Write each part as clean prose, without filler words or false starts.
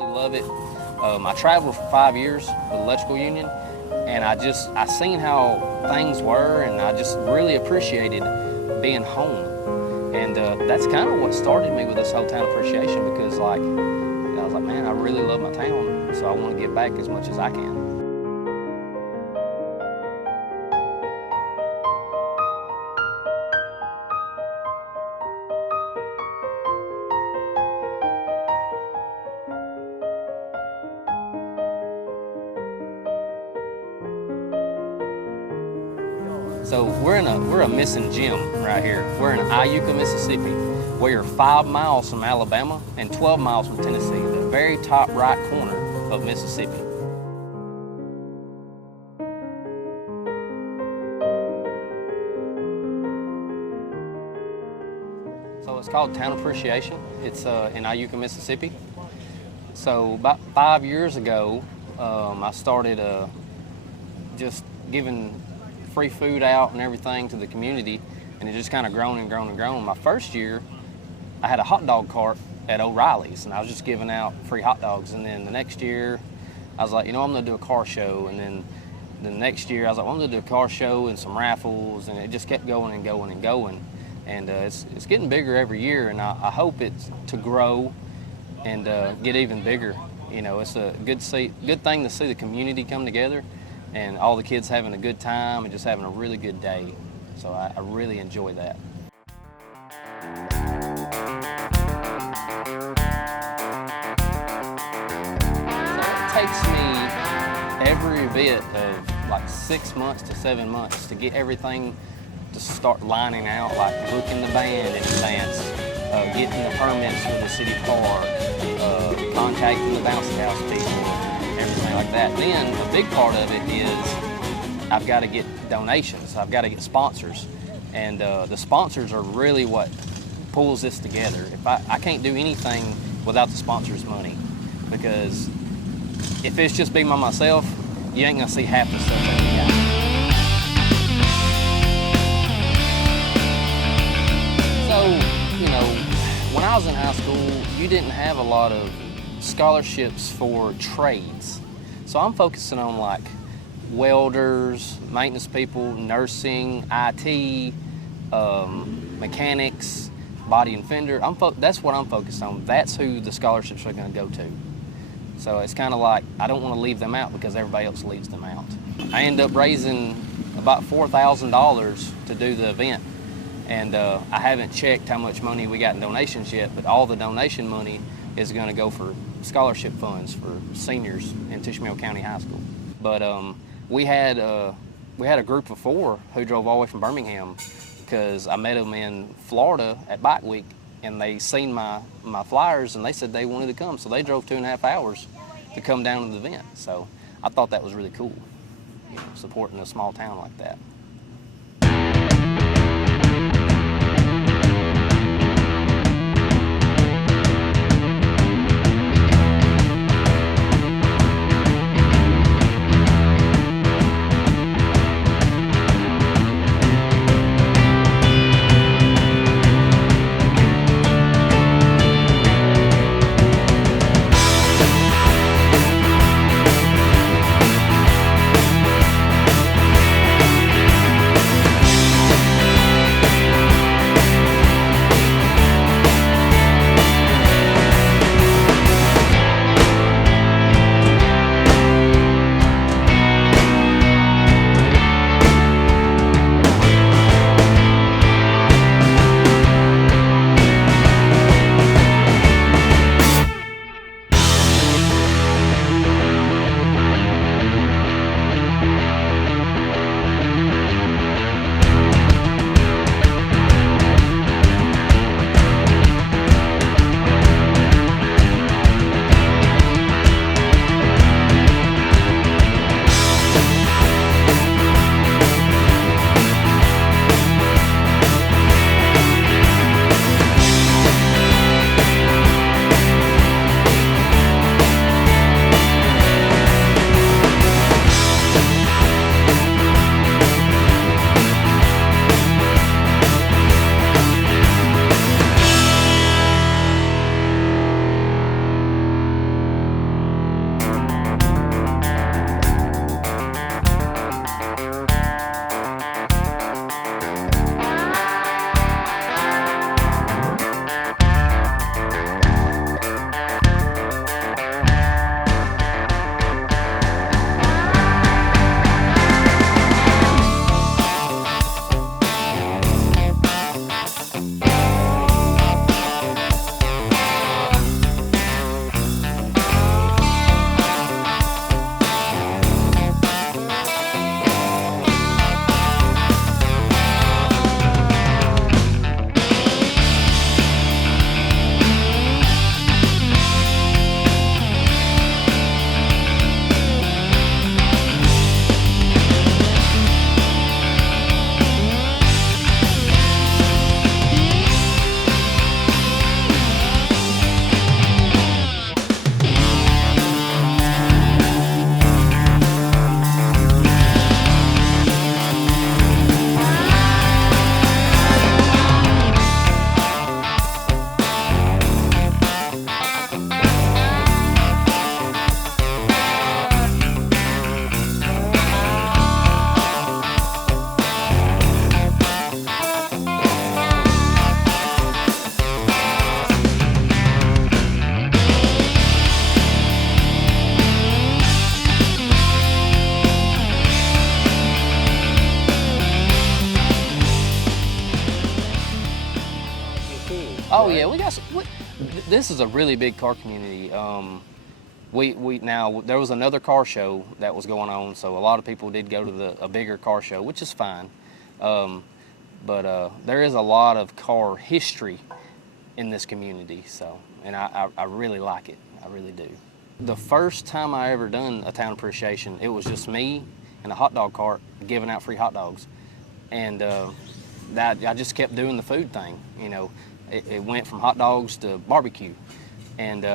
really love it. I traveled for 5 years with the electrical union, and I seen how things were, and I just really appreciated being home. And that's kind of what started me with this whole town appreciation, because I was like, man, I really love my town, so I want to give back as much as I can. So we're a missing gem right here. We're in Iuka, Mississippi. We're 5 miles from Alabama and 12 miles from Tennessee, the very top right corner of Mississippi. So it's called Town Appreciation. It's in Iuka, Mississippi. So about 5 years ago, I started just giving free food out and everything to the community, and it just kind of grown and grown and grown. My first year, I had a hot dog cart at O'Reilly's, and I was just giving out free hot dogs. And then the next year, I was like, I'm gonna do a car show. And then the next year, I was like, I'm gonna do a car show and some raffles, and it just kept going and going and going. And it's getting bigger every year, and I hope it's to grow and get even bigger. It's a good thing to see the community come together, and all the kids having a good time and just having a really good day. So I really enjoy that. So it takes me every bit of like 6 months to 7 months to get everything to start lining out, like booking the band in advance, getting the permits for the city park, contacting the bounce house people, everything like that. Then a big part of it is I've got to get donations. I've got to get sponsors, and the sponsors are really what pulls this together. I can't do anything without the sponsors' money, because if it's just being by myself, you ain't gonna see half the stuff that we got. So, when I was in high school, you didn't have a lot of scholarships for trades. So I'm focusing on like welders, maintenance people, nursing, IT, mechanics, body and fender. That's what I'm focused on. That's who the scholarships are going to go to. So it's kind of like I don't want to leave them out because everybody else leaves them out. I end up raising about $4,000 to do the event. And I haven't checked how much money we got in donations yet, but all the donation money is going to go for scholarship funds for seniors in Tishomingo County High School. But we had a group of 4 who drove all the way from Birmingham, because I met them in Florida at Bike Week, and they seen my flyers, and they said they wanted to come. So they drove 2.5 hours to come down to the event. So I thought that was really cool, supporting a small town like that. Oh right? yeah, this is a really big car community. We now there was another car show that was going on, so a lot of people did go to a bigger car show, which is fine. But there is a lot of car history in this community, so and I really like it. I really do. The first time I ever done a town appreciation, it was just me and a hot dog cart giving out free hot dogs, and that I just kept doing the food thing. You know, it went from hot dogs to barbecue, and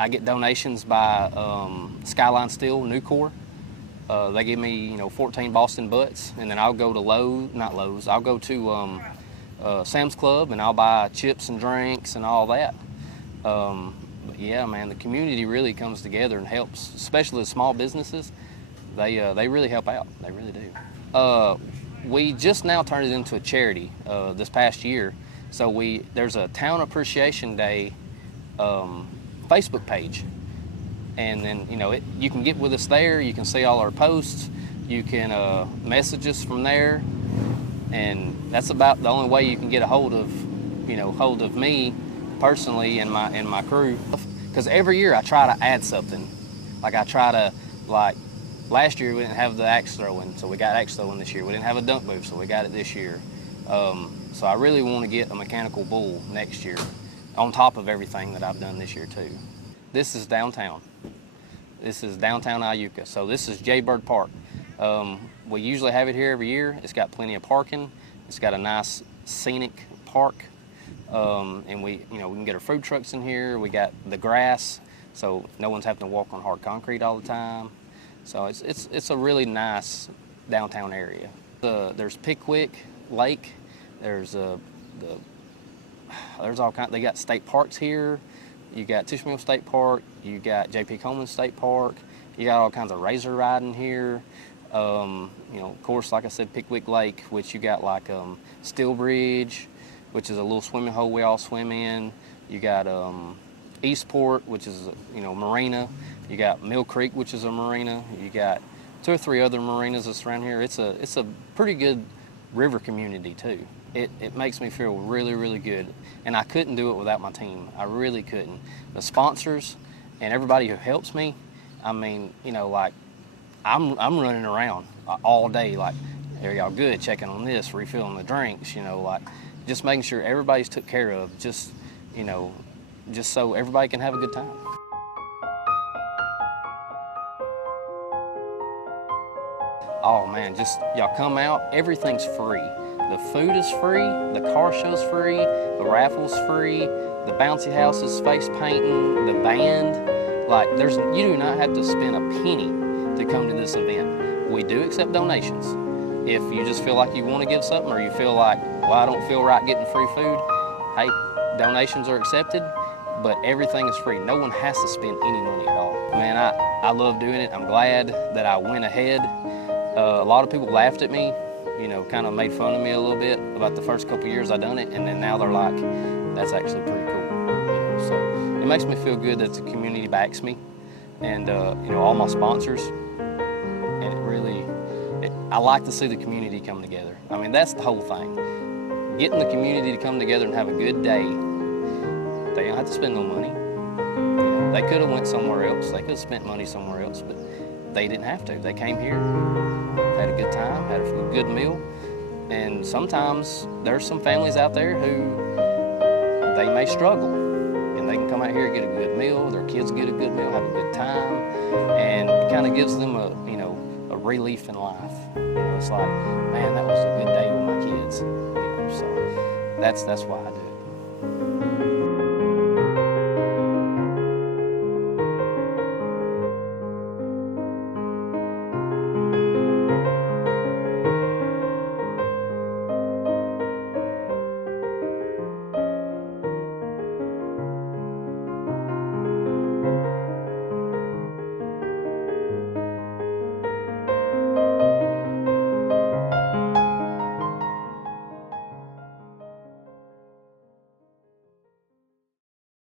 I get donations by Skyline Steel, Nucor. They give me 14 Boston butts, and then I'll go to I'll go to Sam's Club, and I'll buy chips and drinks and all that. But yeah, man, the community really comes together and helps, especially the small businesses. They really help out. They really do. We just now turned it into a charity this past year. So there's a Town Appreciation Day Facebook page, and then you can get with us there. You can see all our posts. You can message us from there, and that's about the only way you can get a hold of me personally and my crew. Because every year I try to add something. Last year we didn't have the axe throwing, so we got axe throwing this year. We didn't have a dunk booth, so we got it this year. So I really want to get a mechanical bull next year, on top of everything that I've done this year too. This is downtown. This is downtown Iuka. So this is Jaybird Park. We usually have it here every year. It's got plenty of parking. It's got a nice scenic park. And we can get our food trucks in here. We got the grass, so no one's having to walk on hard concrete all the time. So it's a really nice downtown area. There's Pickwick Lake. There's all kinds. They got state parks here. You got Tishmill State Park. You got J.P. Coleman State Park. You got all kinds of razor riding here. Of course, like I said, Pickwick Lake, which you got like Steel Bridge, which is a little swimming hole we all swim in. You got Eastport, which is marina. You got Mill Creek, which is a marina. You got 2 or 3 other marinas that's around here. It's a pretty good river community too. It makes me feel really, really good, and I couldn't do it without my team. I really couldn't. The sponsors and everybody who helps me. I mean, I'm running around all day, like, are y'all good? Checking on this, refilling the drinks, just making sure everybody's took care of, just so everybody can have a good time. Oh man, just y'all come out, everything's free. The food is free, the car show's free, the raffle's free, the bouncy house is face painting, the band. You do not have to spend a penny to come to this event. We do accept donations. If you just feel like you want to give something, or you feel like, well, I don't feel right getting free food, hey, donations are accepted, but everything is free. No one has to spend any money at all. Man, I love doing it. I'm glad that I went ahead. A lot of people laughed at me, kind of made fun of me a little bit about the first couple years I done it, and then now they're like, that's actually pretty cool. So it makes me feel good that the community backs me, and all my sponsors, and I like to see the community come together. I mean, that's the whole thing. Getting the community to come together and have a good day. They don't have to spend no money. They could have went somewhere else. They could have spent money somewhere else, but they didn't have to. They came here, had a good time, had a good meal, and sometimes there's some families out there who they may struggle, and they can come out here and get a good meal. Their kids get a good meal, have a good time, and it kind of gives them a relief in life. It's like, man, that was a good day with my kids. So that's why I do it.